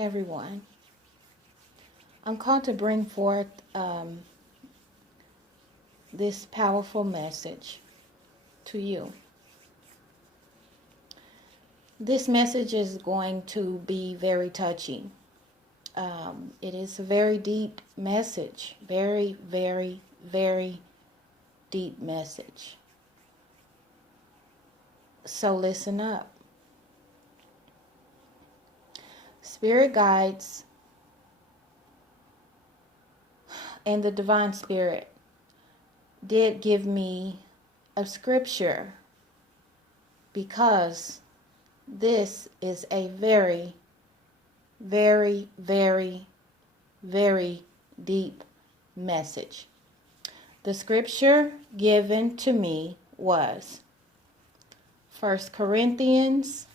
everyone. I'm called to bring forth this powerful message to you. This message is going to be very touching. It is a very deep message. Very, very, very deep message. So listen up. Spirit guides and the divine spirit did give me a scripture because this is a very, very, very, very deep message. The scripture given to me was 1 Corinthians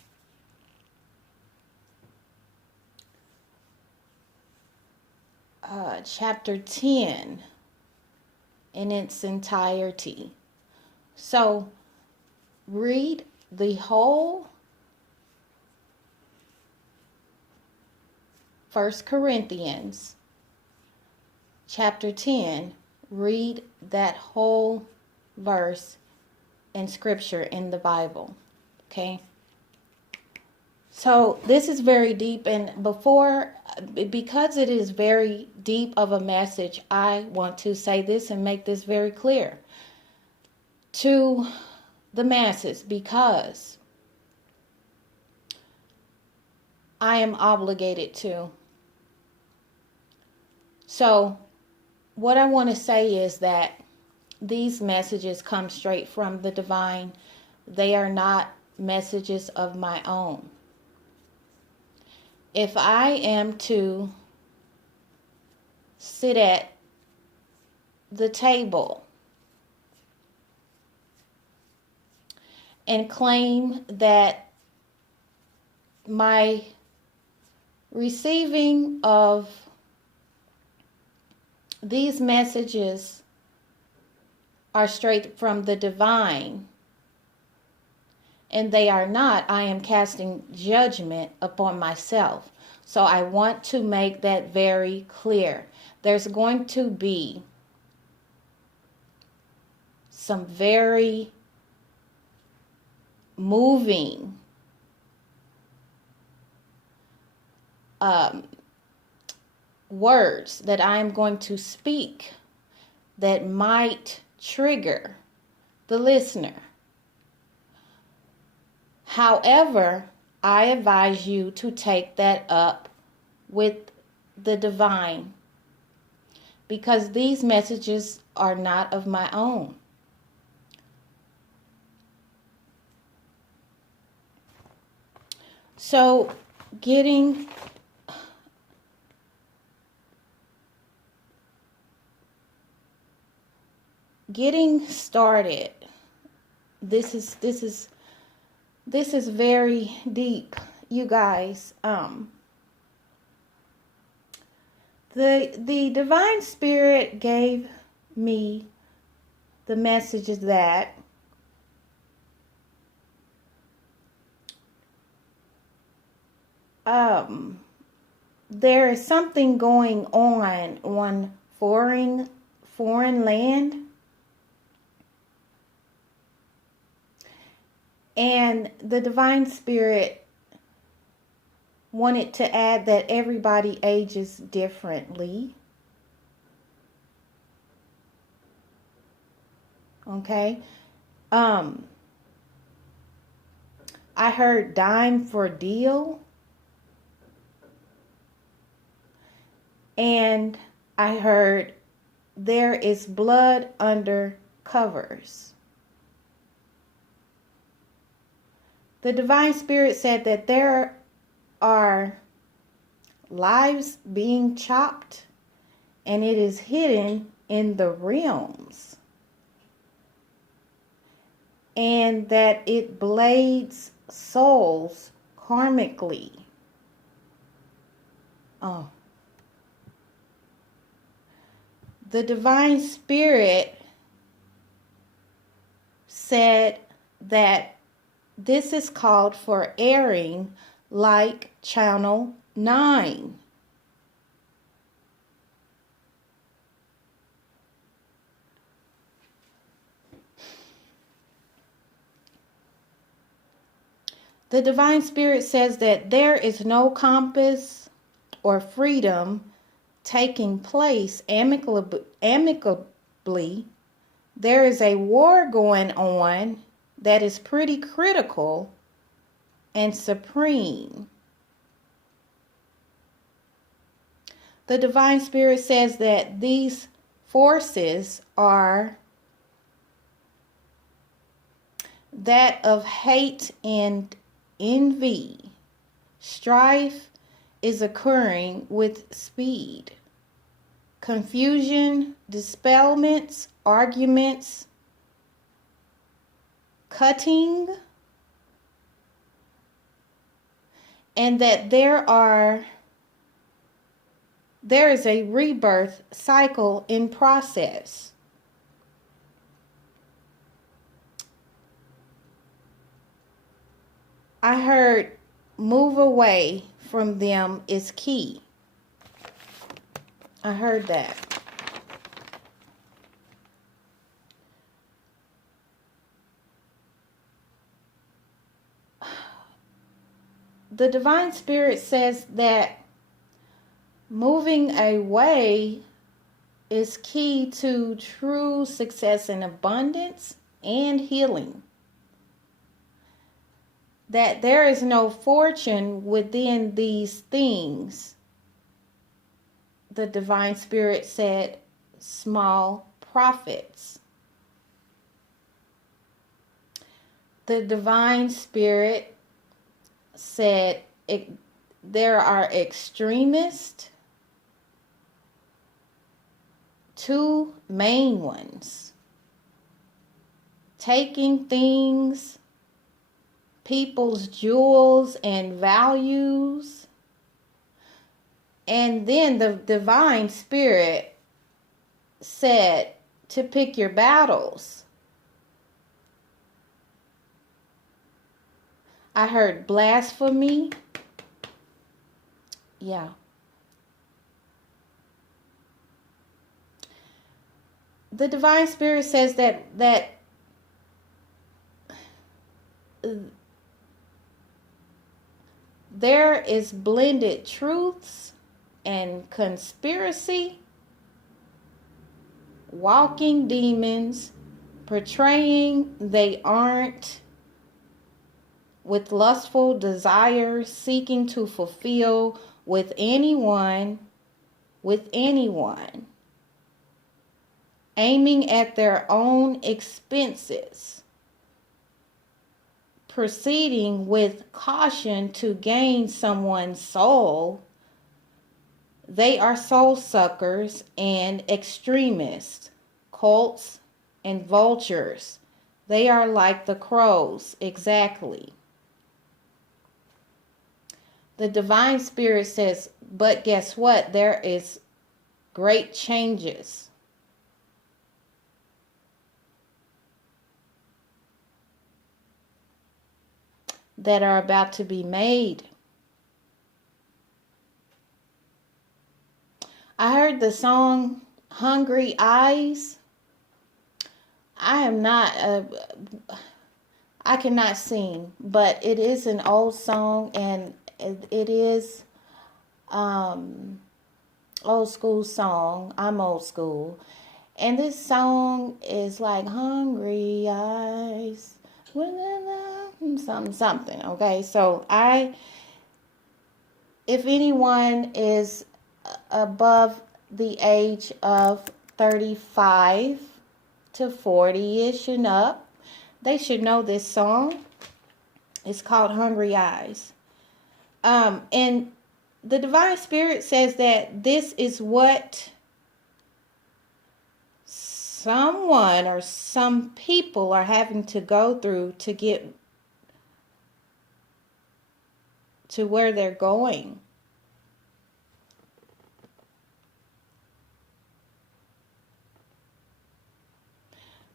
chapter 10 in its entirety. So read the whole 1 Corinthians chapter 10. Read that whole verse in scripture in the Bible. Okay? So this is very deep, and because it is very deep of a message, I want to say this and make this very clear to the masses, because I am obligated to. So what I want to say is that these messages come straight from the divine. They are not messages of my own. If I am to sit at the table and claim that my receiving of these messages are straight from the divine, and they are not, I am casting judgment upon myself. So I want to make that very clear. There's going to be some very moving words that I am going to speak that might trigger the listener. However, I advise you to take that up with the divine, because these messages are not of my own. So, getting started, this is very deep, you guys. The divine spirit gave me the messages that there is something going on foreign land, and the divine spirit wanted to add that everybody ages differently. Okay. I heard dime for deal. And I heard there is blood under covers. The divine spirit said that there are lives being chopped, and it is hidden in the realms, and that it blades souls karmically. Oh. The divine spirit said that this is called for airing like channel 9. The Divine Spirit says that there is no compass or freedom taking place amicably. There is a war going on that is pretty critical and supreme. The Divine Spirit says that these forces are that of hate and envy. Strife is occurring with speed. Confusion, dispelments, arguments, cutting, and that there is a rebirth cycle in process. I heard move away from them is key. I heard that. The Divine Spirit says that moving away is key to true success and abundance and healing. That there is no fortune within these things. The Divine Spirit said small profits. The Divine Spirit said there are extremists, two main ones, taking things, people's jewels and values. And then the Divine Spirit said to pick your battles. I heard blasphemy. Yeah. The Divine Spirit says that there is blended truths and conspiracy, walking demons, portraying they aren't, with lustful desires, seeking to fulfill with anyone, aiming at their own expenses, proceeding with caution to gain someone's soul. They are soul suckers and extremists, cults and vultures. They are like the crows, exactly. The Divine Spirit says, but guess what? There is great changes. That are about to be made. I heard the song Hungry Eyes. I cannot sing, but it is an old song, and it is old school song. I'm old school. And this song is like hungry eyes. Something. Okay. So if anyone is above the age of 35 to 40-ish and up, they should know this song. It's called Hungry Eyes. And the Divine Spirit says that this is what someone or some people are having to go through to get to where they're going.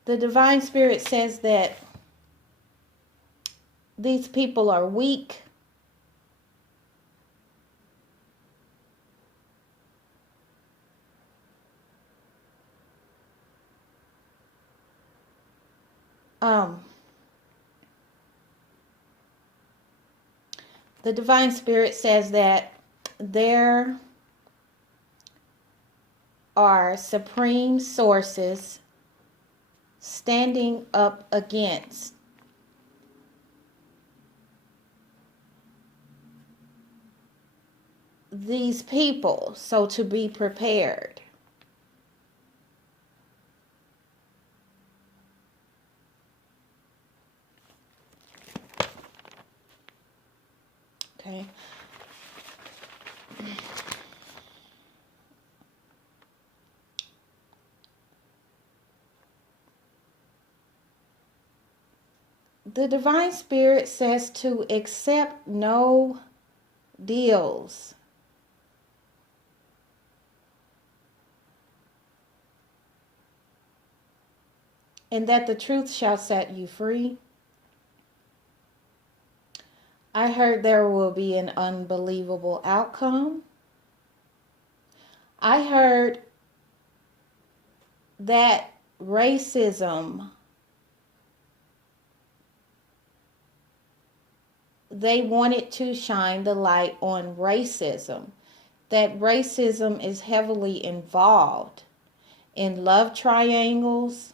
The Divine Spirit says that these people are weak. Um, the Divine Spirit says that there are supreme sources standing up against these people, so to be prepared. Okay. The Divine Spirit says to accept no deals. And that the truth shall set you free. I heard there will be an unbelievable outcome. I heard that racism, they wanted to shine the light on racism. That racism is heavily involved in love triangles,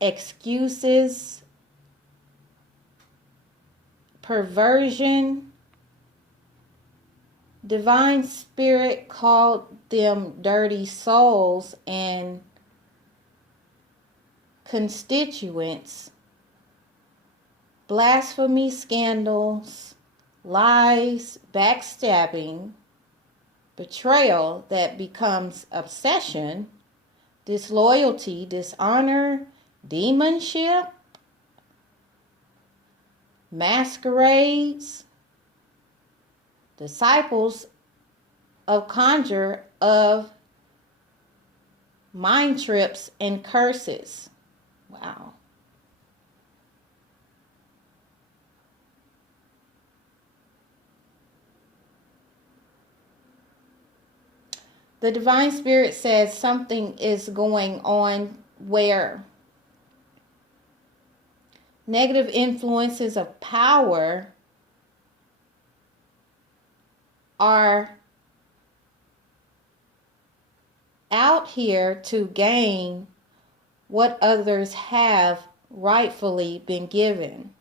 excuses, perversion. Divine Spirit called them dirty souls and constituents, blasphemy, scandals, lies, backstabbing, betrayal that becomes obsession, disloyalty, dishonor, demonship, masquerades, disciples of conjure of mind trips and curses. Wow. The Divine Spirit says something is going on where negative influences of power are out here to gain what others have rightfully been given.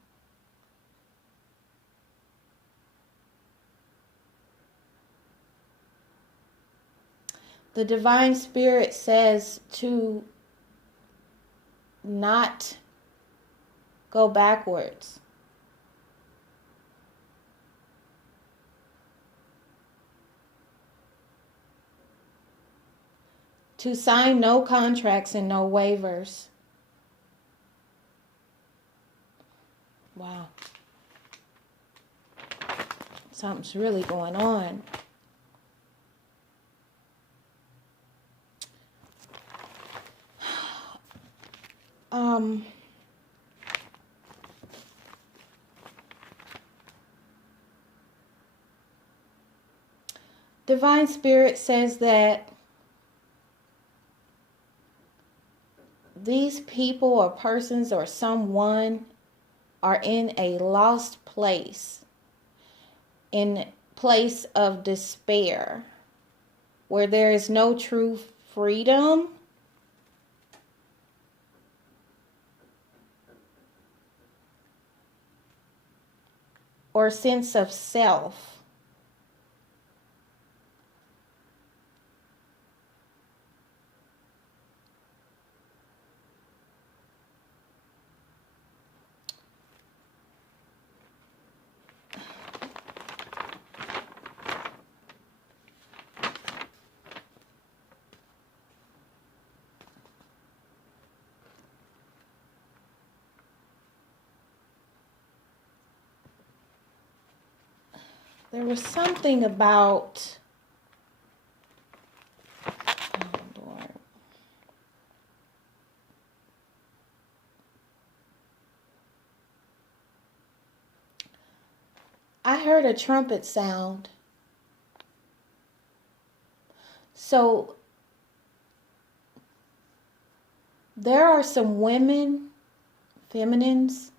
The Divine Spirit says to not go backwards. To sign no contracts and no waivers. Wow. Something's really going on. Divine Spirit says that these people or persons or someone are in a lost place, in place of despair, where there is no true freedom, or sense of self. There was something about, oh Lord. I heard a trumpet sound. So There are some women, feminines,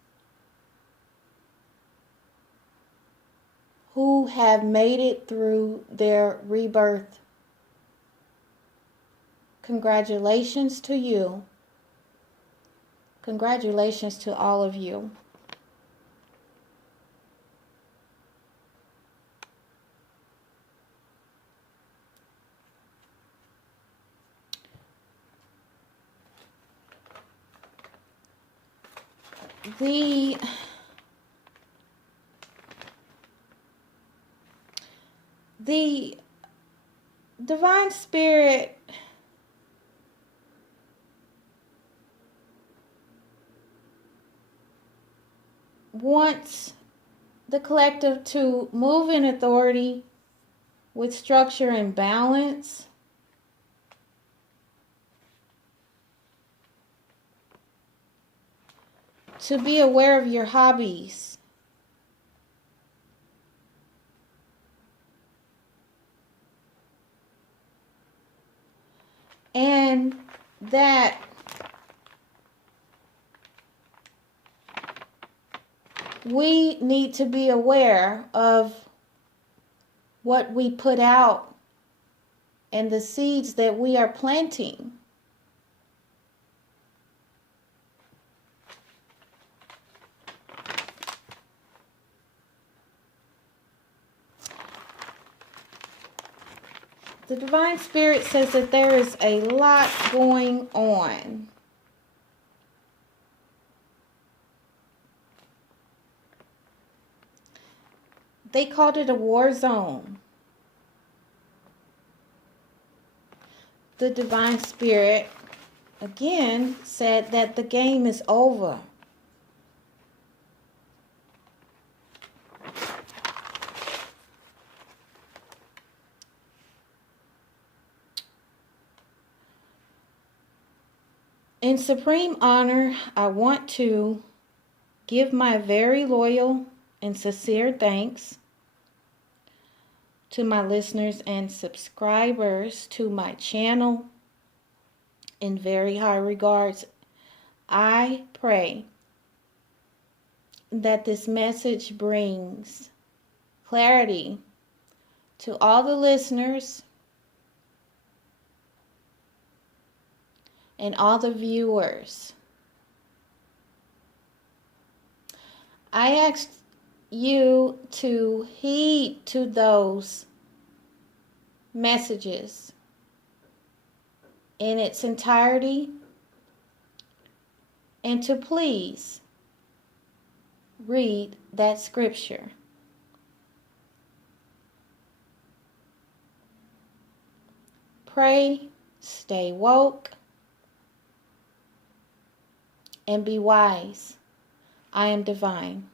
who have made it through their rebirth. Congratulations to you. Congratulations to all of you. The divine spirit wants the collective to move in authority with structure and balance. To be aware of your hobbies. And that we need to be aware of what we put out and the seeds that we are planting. The Divine Spirit says that there is a lot going on. They called it a war zone. The Divine Spirit, again, said that the game is over. In supreme honor, I want to give my very loyal and sincere thanks to my listeners and subscribers to my channel. In very high regards, I pray that this message brings clarity to all the listeners and all the viewers. I ask you to heed to those messages in its entirety and to please read that scripture. Pray, stay woke, and be wise. I am divine.